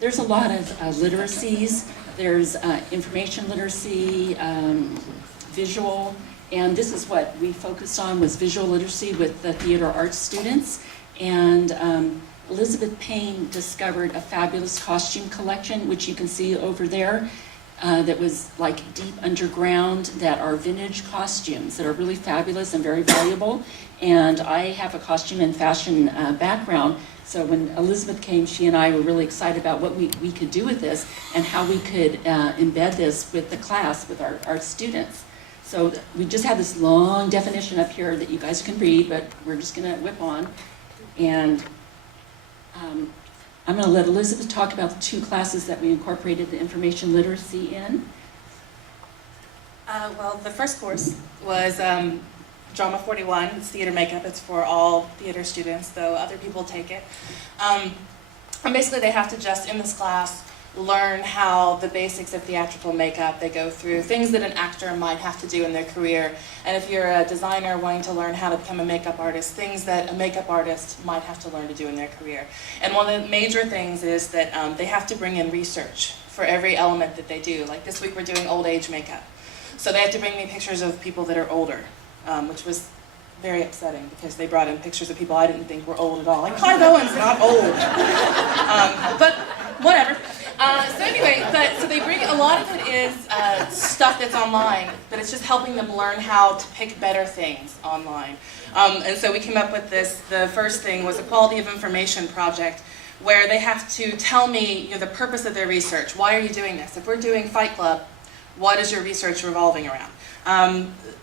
there's a lot of literacies. There's information literacy, visual, and this is what we focused on, was visual literacy with the theater arts students. And Elizabeth Payne discovered a fabulous costume collection, which you can see over there, that was like deep underground, that are vintage costumes that are really fabulous and very valuable. And I have a costume and fashion background, so when Elizabeth came, she and I were really excited about what we could do with this and how we could embed this with the class, with our students. So we just have this long definition up here that you guys can read, but we're just gonna whip on. And I'm going to let Elizabeth talk about the 2 classes that we incorporated the information literacy in. Well, the first course was Drama 41, it's theater makeup. It's for all theater students, though other people take it. And basically they have to just, in this class, learn how the basics of theatrical makeup. They go through things that an actor might have to do in their career. And if you're a designer wanting to learn how to become a makeup artist, things that a makeup artist might have to learn to do in their career. And one of the major things is that they have to bring in research for every element that they do. Like this week we're doing old age makeup. So they have to bring me pictures of people that are older, which was very upsetting because they brought in pictures of people I didn't think were old at all. Like Clive Owen's not old. But whatever. So anyway, so they bring, a lot of it is stuff that's online, but it's just helping them learn how to pick better things online. And so we came up with this. The first thing was a quality of information project, where they have to tell me, the purpose of their research. Why are you doing this? If we're doing Fight Club, what is your research revolving around?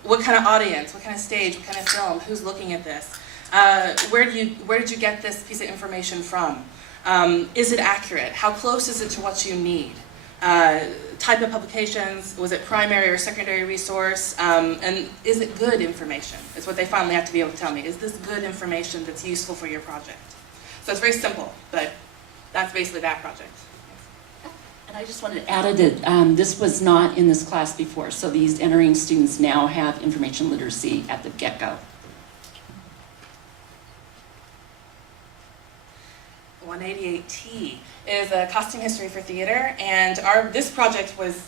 What kind of audience? What kind of stage? What kind of film? Who's looking at this? Where did you get this piece of information from? Is it accurate? How close is it to what you need? Type of publications, was it primary or secondary resource? And is it good information? Is what they finally have to be able to tell me. Is this good information that's useful for your project? So it's very simple, but that's basically that project. And I just wanted to add that this was not in this class before, so these entering students now have information literacy at the get-go. 188T is a costume history for theater, and this project was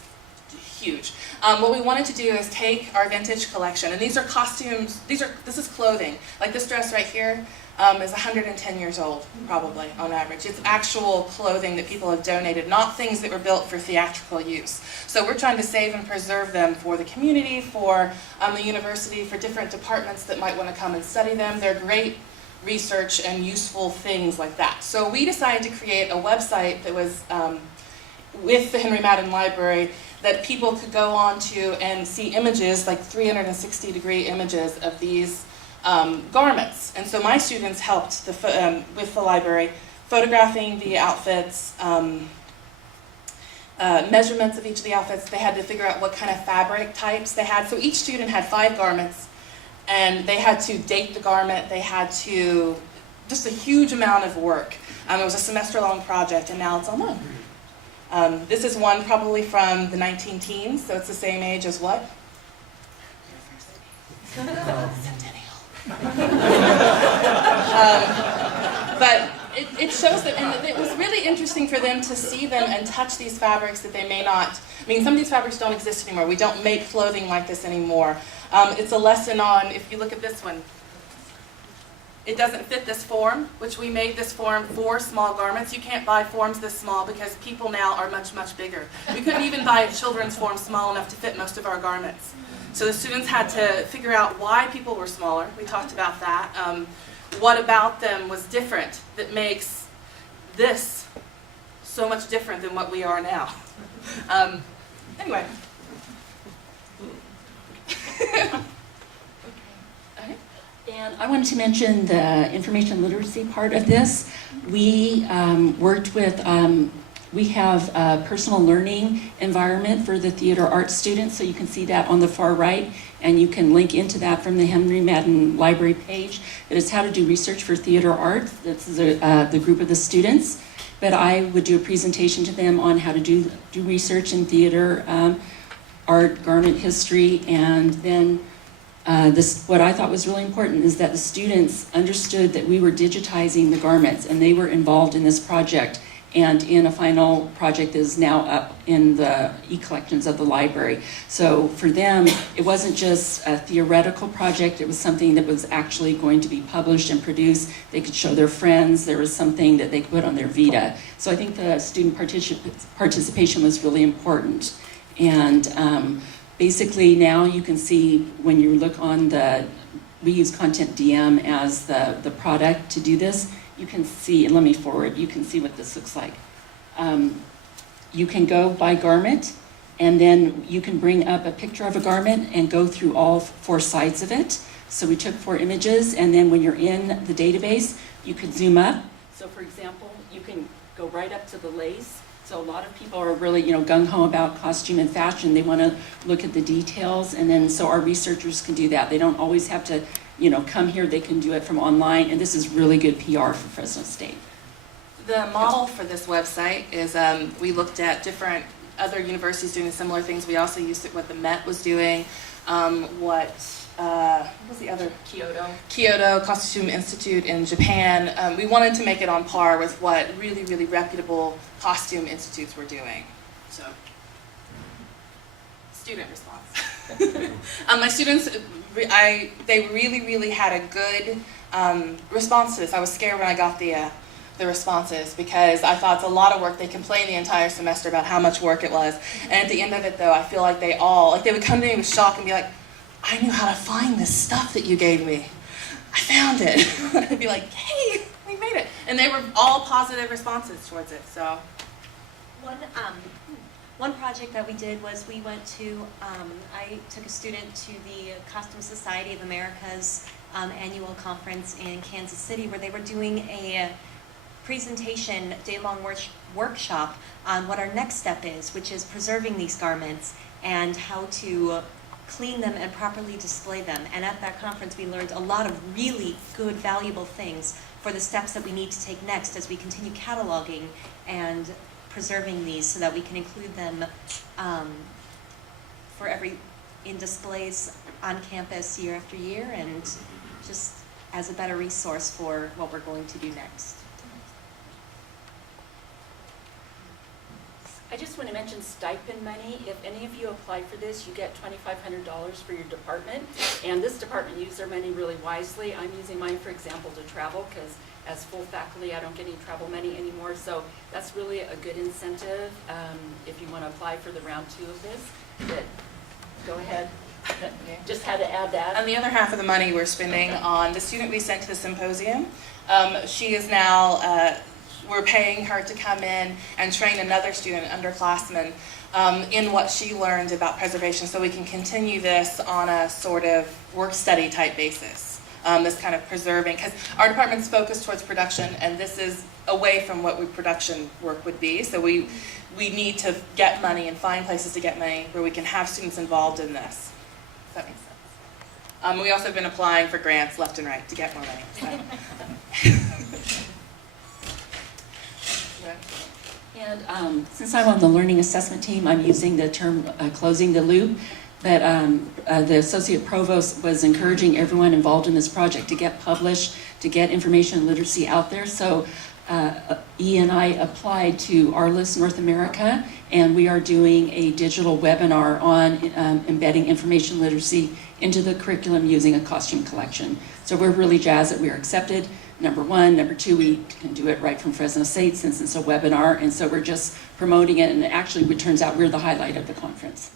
huge. What we wanted to do is take our vintage collection, and these are costumes, this is clothing. Like this dress right here is 110 years old, probably, on average. It's actual clothing that people have donated, not things that were built for theatrical use. So we're trying to save and preserve them for the community, for the university, for different departments that might want to come and study them. They're great research and useful things like that. So we decided to create a website that was with the Henry Madden Library that people could go on to and see images, like 360-degree images of these garments. And so my students helped with the library, photographing the outfits, measurements of each of the outfits. They had to figure out what kind of fabric types they had. So each student had 5 garments, and they had to date the garment. They had to, just a huge amount of work. It was a semester-long project, and now it's online. This is one probably from the 19-teens, so it's the same age as what? Centennial. But it shows that, and it was really interesting for them to see them and touch these fabrics that they may not, I mean, some of these fabrics don't exist anymore. We don't make clothing like this anymore. It's a lesson on, if you look at this one, it doesn't fit this form, which we made this form for small garments. You can't buy forms this small because people now are much, much bigger. We couldn't even buy a children's form small enough to fit most of our garments. So the students had to figure out why people were smaller. We talked about that. What about them was different that makes this so much different than what we are now. Anyway. And I wanted to mention the information literacy part of this. We worked with, we have a personal learning environment for the theater arts students, so you can see that on the far right, and you can link into that from the Henry Madden Library page. It is how to do research for theater arts. This is the group of the students. But I would do a presentation to them on how to do research in theater, art, garment history, and then what I thought was really important is that the students understood that we were digitizing the garments, and they were involved in this project. and in a final project that is now up in the e-collections of the library. So for them, it wasn't just a theoretical project, it was something that was actually going to be published and produced. They could show their friends, there was something that they could put on their Vita. So I think the student participation was really important. And basically now you can see when you look on we use Content DM as the product to do this. You can see, and let me forward, you can see what this looks like. You can go by garment, and then you can bring up a picture of a garment and go through all 4 sides of it. So we took 4 images, and then when you're in the database, you could zoom up. So for example, you can go right up to the lace. So a lot of people are really, gung-ho about costume and fashion. They want to look at the details, and then so our researchers can do that. They don't always have to, come here. They can do it from online, and this is really good PR for Fresno State. The model for this website is we looked at different other universities doing similar things. We also used what the Met was doing, what was the other? Kyoto Costume Institute in Japan. We wanted to make it on par with what really, really reputable costume institutes were doing. So, student response. My students, they really, really had a good response to this. I was scared when I got the responses because I thought it's a lot of work. They complained the entire semester about how much work it was. And at the end of it though, I feel like they would come to me with shock and be like, I knew how to find this stuff that you gave me. I found it. I'd be like, hey, we made it. And they were all positive responses towards it, so. One project that we did was we went to, I took a student to the Costume Society of America's annual conference in Kansas City where they were doing a presentation, day-long workshop on what our next step is, which is preserving these garments and how to clean them and properly display them. And at that conference we learned a lot of really good, valuable things for the steps that we need to take next as we continue cataloging and preserving these so that we can include them in displays on campus year after year and just as a better resource for what we're going to do next. I just want to mention stipend money. If any of you apply for this, you get $2,500 for your department. And this department used their money really wisely. I'm using mine, for example, to travel because as full faculty, I don't get any travel money anymore. So that's really a good incentive if you want to apply for the round 2 of this. But go ahead. Just had to add that. And the other half of the money we're spending on the student we sent to the symposium. She is now we're paying her to come in and train another student, underclassman, in what she learned about preservation so we can continue this on a sort of work study type basis. This kind of preserving, because our department's focused towards production and this is away from what production work would be. So we need to get money and find places to get money where we can have students involved in this. If that makes sense. We also have been applying for grants left and right to get more money. So. And since I'm on the learning assessment team, I'm using the term closing the loop, but the associate provost was encouraging everyone involved in this project to get published, to get information and literacy out there. So E and I applied to ARLIS North America, and we are doing a digital webinar on embedding information literacy into the curriculum using a costume collection. So we're really jazzed that we are accepted. Number 1. Number 2, we can do it right from Fresno State since it's a webinar, and so we're just promoting it, and actually it turns out we're the highlight of the conference.